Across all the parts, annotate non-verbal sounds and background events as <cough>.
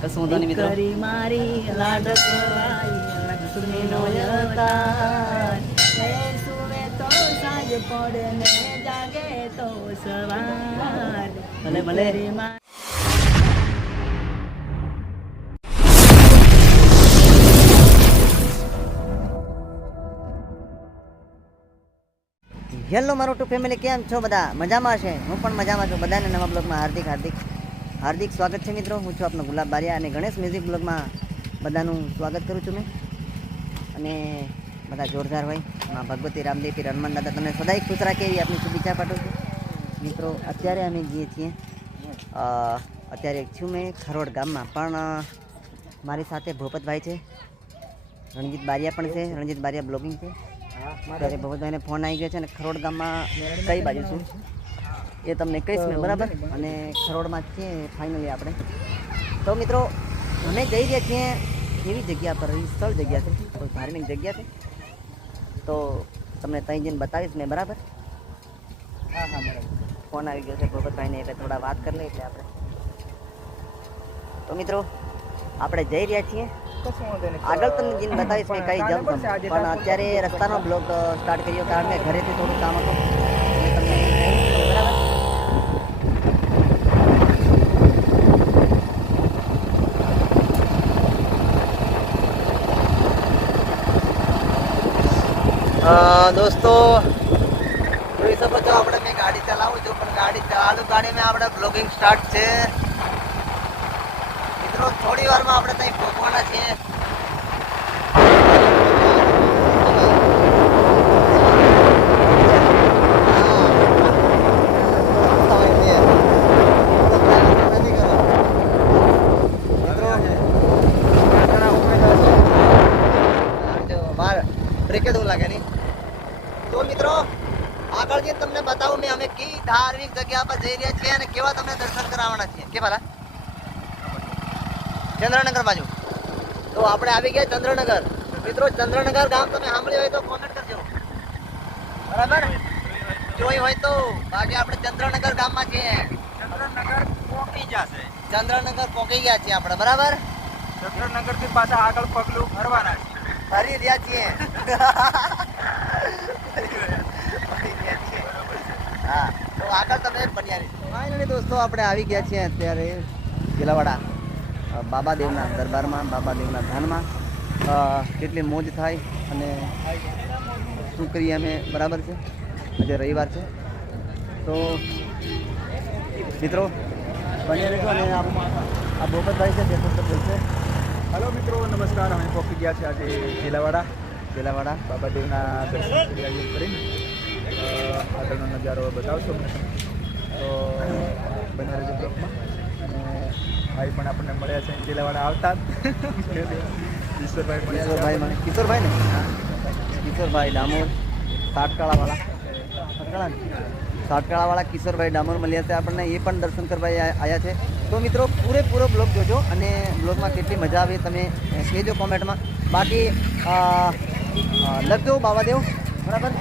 કશું વાંધો નહીં મિત્રો મારી લાડકવાઈ લક્ષ્મીનો અવતાર. તો સાંજ પડે ને જાગે તો સવાર ભલે ભલે રે મા હેલો મારું ટુ ફેમિલી કેમ છો બધા? મજામાં છે? હું પણ મજામાં છું. બધાને નવા બ્લોગમાં હાર્દિક હાર્દિક. હાર્દિક સ્વાગત છે મિત્રો. હું છું આપનો ગુલાબ બારિયા અને ગણેશ મ્યુઝિક બ્લોગમાં બધાનું સ્વાગત કરું છું મેં. અને બધા જોરદાર હોય. માં ભગવતી રામદેવી હનુમાન દાદા તમને સદાય ખુશ રાખે એવી આપની શુભેચ્છા પાઠવું છું. મિત્રો અત્યારે અમે જઈએ છીએ. અત્યારે છું મેં ખરોડ ગામમાં પણ મારી સાથે ભોપતભાઈ છે. રણજીત બારિયા પણ છે. રણજીત બારિયા બ્લોગિંગ છે. ત્યારે ભગવતભાઈને ફોન આવી ગયો છે અને ખરોડ ગામમાં કઈ બાજુ છું? એ તમને કહીશ મેં બરાબર? અને ખરોડમાં છીએ ફાઇનલી આપણે. તો મિત્રો અમે જઈ રહ્યા છીએ એવી જગ્યા પર સ્થળ જગ્યા છે કોઈ ધાર્મિક જગ્યા છે. તો તમને ત્યાં જઈને બતાવીશ મેં બરાબર? હા હા બરાબર. ફોન આવી ગયો છે ભગતભાઈને એટલે થોડા વાત કરી લઈએ એટલે આપણે. તો મિત્રો આપણે જઈ રહ્યા છીએ. આગળ તમને જીન બતાવીશ મેં કઈ જમ પણ અત્યારે રસ્તાનો બ્લોક સ્ટાર્ટ કર્યો કારણ કે ઘરેથી થોડું કામ હતું એટલે તમને કહીશ બરાબર દોસ્તો. જોઈ શકો છો આપણે મેં ગાડી ચલાવું છું, પણ ગાડી ચાલુ ગાડીમાં આપણે બ્લોગિંગ સ્ટાર્ટ છે. મિત્રો, થોડી વારમાં આપણે ત્યાં પહોંચવાના છીએ. બ્રેકે દઉં લાગે નહીં. મિત્રો આગળ જે તમને બતાવું મેં અમે કઈ ધાર્મિક જગ્યા પર જઈ રહ્યા છીએ અને કેવા તમને દર્શન કરાવવાના છીએ. કે ભલા ચંદ્રનગર બાજુ. તો આપણે આવી ગયા ચંદ્રનગર. મિત્રો ચંદ્રનગર ગામ તમે સાંભળ્યું હોય તો કોમેન્ટ કરજો. બરાબર? જોઈ હોય તો બાકી આપણે ચંદ્રનગર ગામમાં છીએ. ચંદ્રનગર પહોંચી જશે. ચંદ્રનગર પહોંચી ગયા છીએ આપણે બરાબર? ચંદ્રનગરથી પાછા આગળ પગલું ભરવાના છે. ફરી રહ્યા છીએ <laughs> હા તો આગળ તમે બન્યા ફાઇનલી દોસ્તો આપણે આવી ગયા છીએ અત્યારે ગેલાવાડા બાબા બાબાદેવના દરબારમાં બાબાદેવના ધાનમાં અ, કેટલી મોજ થાય અને શું કરીએ અમે? બરાબર છે? આજે રવિવાર છે. તો મિત્રો બન્યા રહેજો અને આ આ બોપતભાઈ છે તે બોલશે. હલો મિત્રો નમસ્કાર. અમે પહોંચી ગયા છે આજે ગેલાવાડા બાબા બાબાદેવના દર્શન કરી આગળનો નજારો બતાવશો મને તો બન્યા રહેજો બ્લોકમાં અને ભાઈ પણ આપણને મળ્યા છે ગેલાવાડા આવતા. ઈશ્વરભાઈ મળ્યા કિશોરભાઈ ને? કિશોરભાઈ ડામોર સાટકાળાવાળા સાટકાળા સાટકાળાવાળા કિશોરભાઈ ડામોર મળ્યા છે આપણને. એ પણ દર્શન કરવા આવ્યા છે. તો મિત્રો, પૂરેપૂરો બ્લોગ જોજો અને બ્લોગમાં કેટલી મજા આવે તમે કહેજો કોમેન્ટમાં. બાકી લખજો બાબાદેવ બરાબર?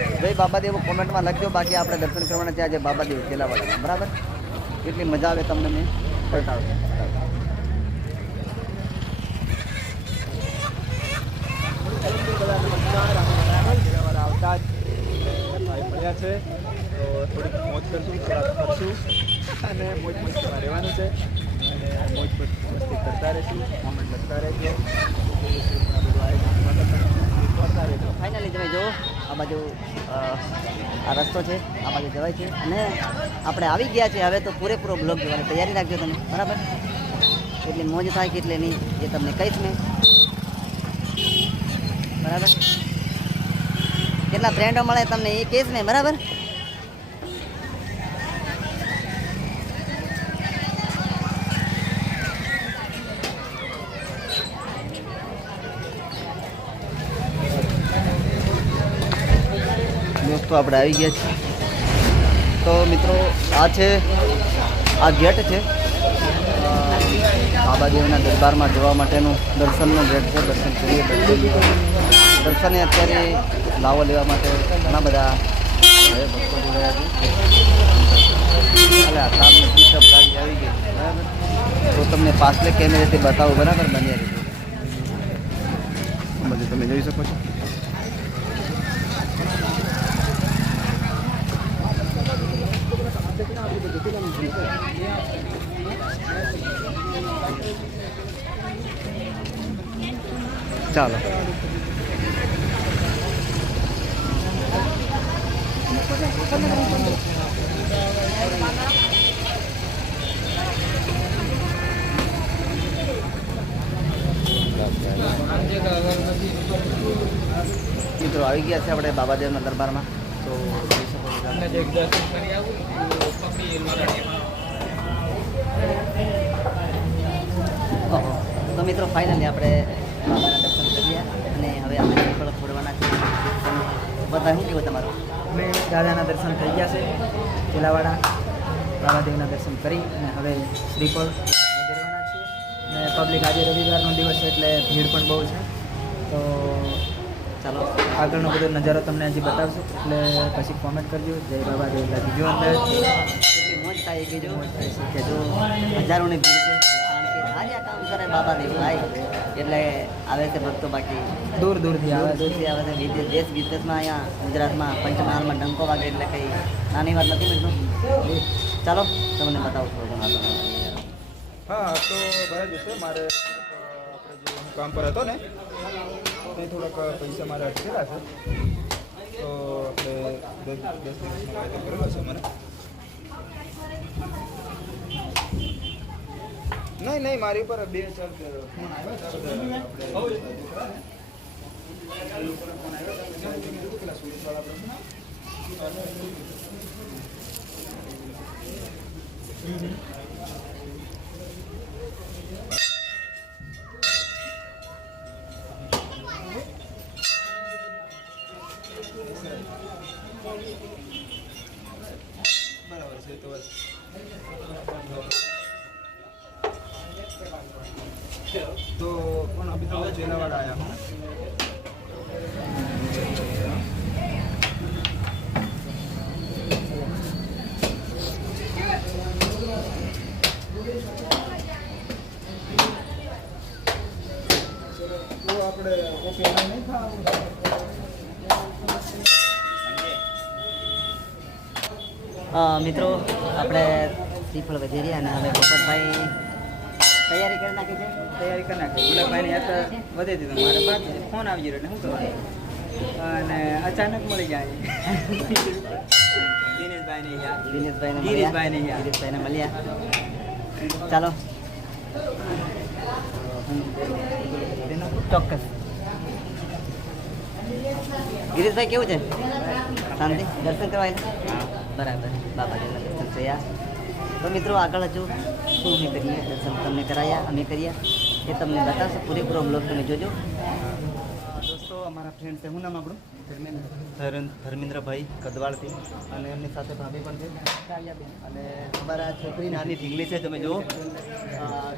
જય બાબાદેવ કોમેન્ટમાં લખજો બાકી આપણે દર્શન કરવાના છે, આજે બાબાદેવ કેલાવાળા બરાબર? કેટલી મજા આવે તમને મેં બતાવું આવતા જ છે તો થોડીક મોજ કરશું થોડાક ફરશું અને મોજ મસ્તીમાં રહેવાનું છે અને મોજ મસ્તી કરતા રહીશું કોમેન્ટ લખતા રહેજો ફાઇનલી તમે જુઓ, આ બાજુ આ રસ્તો છે, આ બાજુ જવાય છે. અને આપણે આવી ગયા છે હવે તો પૂરેપૂરો બ્લોગ જોવાની તૈયારી રાખજો તમે. બરાબર? કેટલી મોજ થાય, કેટલી નહીં, એ તમને કહીશ મેં. બરાબર? કેટલા ફ્રેન્ડો મળે તમને એ કહીશ મેં. બરાબર? દોસ્તો આપણે આવી ગયા છીએ. તો મિત્રો, આ છે, આ ગેટ છે. બાબાદેવના દરબારમાં જવા માટેનું દર્શનનો ગેટ છે. દર્શન કરીએ, દર્શન અત્યારે લાવો લેવા માટે ઘણા બધા ભક્તો જોડાયા છે. પિકઅપ ગાડી આવી ગઈ બરાબર? તો તમને પાછલે કેમેરેથી બતાવું, બરાબર? બન્યા રીતે તમે જોઈ શકો છો. ચાલો. મિત્રો આવી ગયા છે આપણે બાબાદેવના દરબારમાં. તો. તો મિત્રો ફાઇનલી આપણે બાબાના દર્શન કરી લીધા અને હવે આપણે ફળ ફોડવાના છે બધા શું કહેવું તમારું? અમે દાદાના દર્શન થઈ ગયા છે ચેલાવાડા બાબાદેવના દર્શન કરી અને હવે શ્રીફળ વધારવાના છીએ. અને પબ્લિક આજે રવિવારનો દિવસ છે એટલે ભીડ પણ બહુ છે. તો ચાલો. આગળનો બધો નજારો તમને હજી બતાવશું. એટલે પછી કોમેન્ટ કરજો. જય બાબાદેવ લાગી જો અંદર. મોજ થાય એ કહેજો કે જો હજારોની ભીડ છે. કારણ કે હાર્યા કામ કરે બાબાદેવ ભાઈ. એટલે આવે છે ભક્તો બાકી. દૂર દૂરથી આવે દૂરથી આવે છે. વિદેશ દેશ વિદેશમાં અહીંયા ગુજરાતમાં પંચમહાલમાં ડંકો વાગે એટલે કંઈ નાની વાત નથી મિત્રો. ચાલો તમને બતાવું થોડું હા તો ભાઈ જોશે મારે આપણે જે હું કામ પર હતો ને ત્યાં થોડાક પૈસા મારે અટકેલા છે. તો આપણે દસ દસ કરેલો છે મને. નહીં નહીં મારી ઉપર બે ચાર ફોન આવ્યો પણ અભી તો ચેલાવાડા आया મિત્રો આપણે શ્રીફળ વધી રહ્યા અને હવે તૈયારી કરી નાખી છે. તૈયારી કરી નાખી. ગુલાબભાઈને યાદ વધે દીધું મારે બાદ ફોન આવી ગયો એટલે શું કરવાનું? અને અચાનક મળી ગયા દિનેશભાઈને યાદ. દિનેશભાઈને ગિરીશભાઈને મળ્યા ગિરીશભાઈને મળ્યા. ચાલો. ચોક્કસ. ગિરીશભાઈ કેવું છે? શાંતિ? દર્શન કરવા બરાબર. બાબાજીના દર્શન થયા તો મિત્રો આગળ હજુ શું અમે કરીએ દર્શન તમને કરાયા અમે કર્યા એ તમને બતાવશે પૂરેપૂરો બ્લોગ તમે જોજો. દોસ્તો અમારા ફ્રેન્ડ છે શું નામ આપણું? ધર્મેન્દ્ર. ધર્મેન્દ્રભાઈ કદવાળથી. અને એમની સાથે ભાભી પણ છે અને અમારા છોકરી નાની ઢીંગલી છે તમે જુઓ.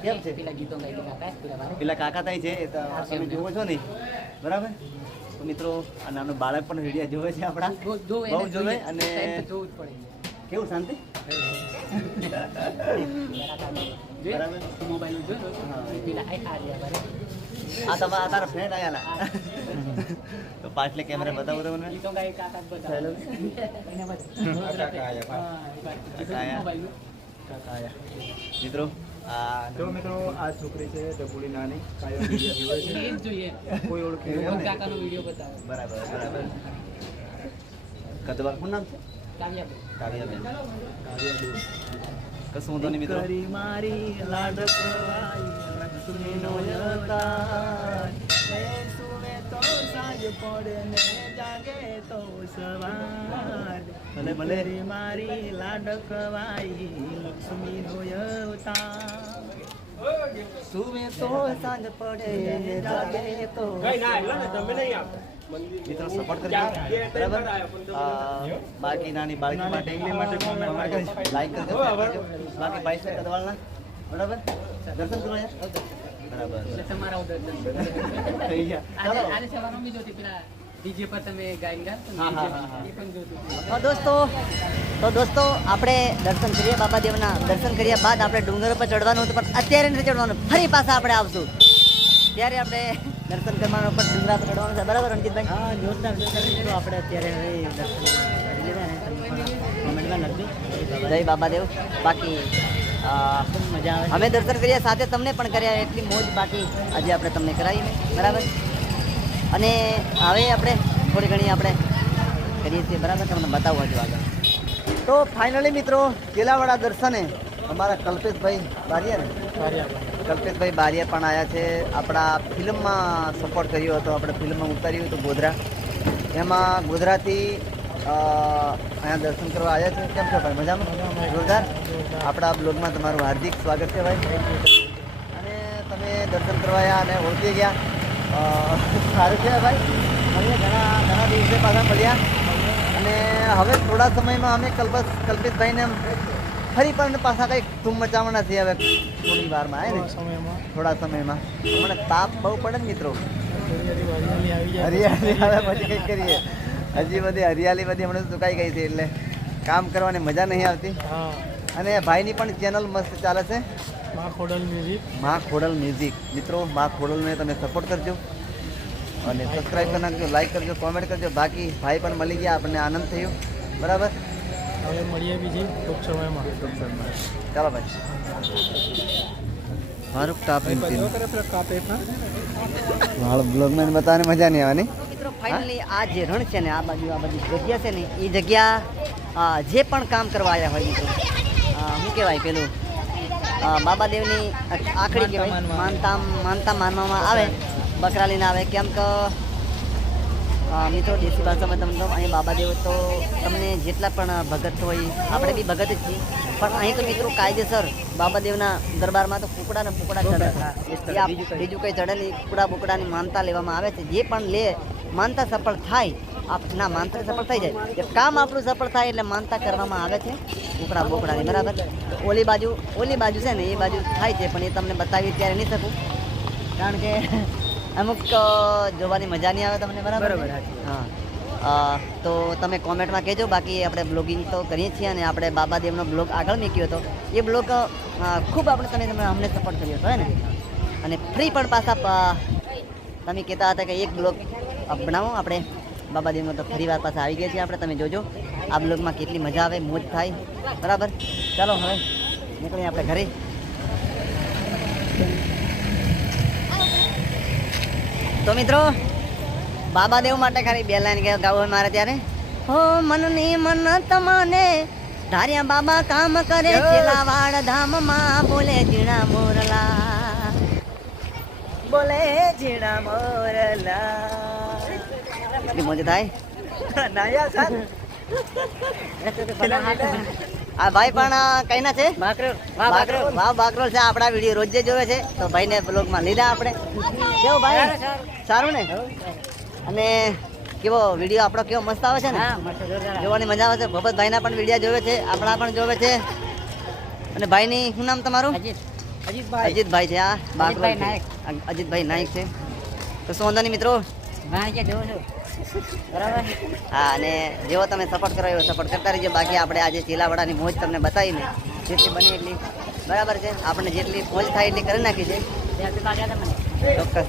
કેમ છે? પેલા કાકા તાઈ છે એ તો તમે જુઓ છો ને. બરાબર? તો મિત્રો આ નાનું બાળક પણ વીડિયો જોવે છે આપણા. બહુ જોવે અને કેવું શાંતિ? બરાબર આ તમારા તારા ફ્રેન્ડ તો પાછલે કેમેરા બતાવો તમને? કાકા આયા કાકા આયા કાકા આયા મિત્રો આ તો મિત્રો આ છોકરી છે ડબુડી નાની <laughs> વીડિયો કોઈ ઓળખે. બરાબર બરાબર. કદવા શું નામ છે? કાવ્યાબેન. કશું વાંધો નહીં મિત્રો. મારી. એ તો સાંજ પડે ને જાગે તો સવાર. ભલે ભલે. રે મારી લાડકવાઈ લક્ષ્મીનો અવતાર સુવે તો સાંજ પડે ને જાગે તો મિત્રો સપોર્ટ કરજો બરાબર બાકી નાની બાળકી માટે લાઈક કરજો બાકી ભાઈ છે બરાબર? દર્શન કરો યાર બરાબર. થઈ ગયા. ચાલો. ડીજે પર તમે ગાયન ગાતા. તો દોસ્તો તો દોસ્તો આપણે દર્શન કરીએ બાબાદેવના દર્શન કર્યા બાદ આપણે ડુંગર પર ચડવાનું હતું પણ અત્યારે નથી ચડવાનું. ફરી પાછા આપણે આવશું. ત્યારે આપણે દર્શન કરવાનું પણ ડુંગરા પર ચડવાનું છે. બરાબર રણજીતભાઈ હા જોરદાર જોરદાર મિત્રો આપણે અત્યારે હવે દર્શન જય બાબાદેવ. બાકી મજા આવે અમે દર્શન કર્યા સાથે તમને પણ કર્યા એટલી મોજ બાકી આજે આપણે તમને કરાવીને બરાબર? અને હવે આપણે થોડી ઘણી આપણે કરીએ છીએ બરાબર તમને બતાવવા જો આગળ. તો ફાઇનલી મિત્રો કેલાવાડા દર્શને અમારા કલ્પેશભાઈ બારિયા ને? કલ્પેશભાઈ બારિયા પણ આવ્યા છે. આપણા ફિલ્મમાં સપોર્ટ કર્યો હતો. આપણે ફિલ્મમાં ઉતાર્યું હતું ગોધરા. એમાં ગોધરાથી અહીંયા દર્શન કરવા આવ્યા છે. કેમ છો ભાઈ? મજામાં? જોરદાર? આપણા બ્લોગમાં તમારું હાર્દિક સ્વાગત છે ભાઈ. અને તમે દર્શન કરવા આવ્યા અને ઓળખી ગયા. સારું છે ભાઈ. મળીએ ઘણા ઘણા દિવસે પાછા મળ્યા. અને હવે થોડા સમયમાં અમે કલ્પેશ કલ્પિતભાઈને ફરી પણ પાછા કંઈક ધૂમ મચાવવાના છીએ હવે થોડી વારમાં આવે ને? થોડા સમયમાં. મને તાપ બહુ પડે ને મિત્રો. હરિયાળી આવે પછી કંઈક કરીએ. હજી બધી હરિયાળી બધી હમણાં સુકાઈ ગઈ છે એટલે કામ કરવાની મજા નહીં આવતી. અને ભાઈની પણ ચેનલ મસ્ત ચાલે છે. મા ખોડલ મ્યુઝિક. મિત્રો મા ખોડલને તમે સપોર્ટ કરજો અને સબસ્ક્રાઈબ કરી નાખજો લાઈક કરજો કોમેન્ટ કરજો. બાકી ભાઈ પણ મળી ગયા આપણને આનંદ થયો. બરાબર? હવે મળીએ બીજી ટૂંક સમયમાં ચાલો ભાઈ. ફારૂક ટાપ વાળ બ્લોગમાં બતાવવાની મજા નહીં આવવાની. મિત્રો ફાઇનલી આ જે રણ છે ને આ બાજુ આ બધી જગ્યા છે ને એ જગ્યા જે પણ કામ કરવા આવ્યા હોય મિત્રો. શું કહેવાય પેલું? અ, બાબા દેવની આખડી કહેવાય. માનતા માનતા માનવામાં આવે. બકરા લઈને આવે. કેમ કે મિત્રો દેશી ભાષામાં તમને અહીં બાબાદેવ તો તમને જેટલા પણ ભગત હોય આપણે બી ભગત જ છીએ. પણ અહીં તો મિત્રો કાયદેસર બાબાદેવના દરબારમાં તો કુકડા ને કુકડા ચડે બીજું કંઈ. ચડે નહીં કુકડા બુકડાની માનતા લેવામાં આવે છે. જે પણ લે માનતા સફળ થાય આપ ના માનતા સફળ થઈ જાય. કામ આપણું સફળ થાય એટલે માનતા કરવામાં આવે છે. કુકડા બોકડાની બરાબર? ઓલી બાજુ ઓલી બાજુ છે ને એ બાજુ થાય છે પણ એ તમને બતાવી ત્યારે નહીં શકું. કારણ કે અમુક જોવાની મજા નહીં આવે તમને બરાબર? બરાબર, હા તો તમે કોમેન્ટમાં કહેજો. બાકી આપણે બ્લોગિંગ તો કરીએ છીએ અને આપણે બાબાદેવનો બ્લોગ આગળ મૂક્યો હતો. એ બ્લોગ ખૂબ આપણે તમે તમે અમને સપોર્ટ કર્યો હતો હે ને? અને ફ્રી પણ પાછા તમે કહેતા હતા કે એક બ્લોગ બનાવો આપણે. બાબા દેવનો તો ફરી વાર પાછા આવી ગયા છીએ આપણે. તમે જોજો આ બ્લોગમાં કેટલી મજા આવે મોજ થાય. બરાબર? ચાલો હવે નીકળીએ આપણે ઘરે. તો મિત્રો બાબા દેવ માટે ખાલી બે લાઈન ગાવ મારે ત્યારે. હો મનની મન તમને ધાર્યા બાબા કામ કરે ધામ ધામમાં બોલે જીણા મોરલા. બોલે જીણા મોરલા. કેટલી મોજ થાય? આ ભાઈ પણ કઈ ના છે? વાવ બાકરોલ. છે. આપણા વીડિયો રોજે જોવે છે. તો ભાઈને બ્લોગમાં લીધા આપણે. કેવો ભાઈ? સારું ને? અને કેવો વીડિયો આપણો કેવો મસ્ત આવે છે ને? જોવાની મજા આવે છે. ભગતભાઈના પણ વીડિયો જોવે છે. આપણા પણ જોવે છે. અને ભાઈની શું નામ તમારું? અજીતભાઈ. છે આ. બાકરોલ અજીતભાઈ નાયક છે. તો શું વાંધો નહીં મિત્રો? બરાબર? હા અને જેવો તમે સપોર્ટ કરો એવો સપોર્ટ કરતા રહીજો. બાકી આપણે આજે ચીલાવાડાની મોજ તમને બતાવીને જેટલી બની એટલી. બરાબર છે? આપણે જેટલી મોજ થાય એટલી કરી નાખી છે. ચોક્કસ.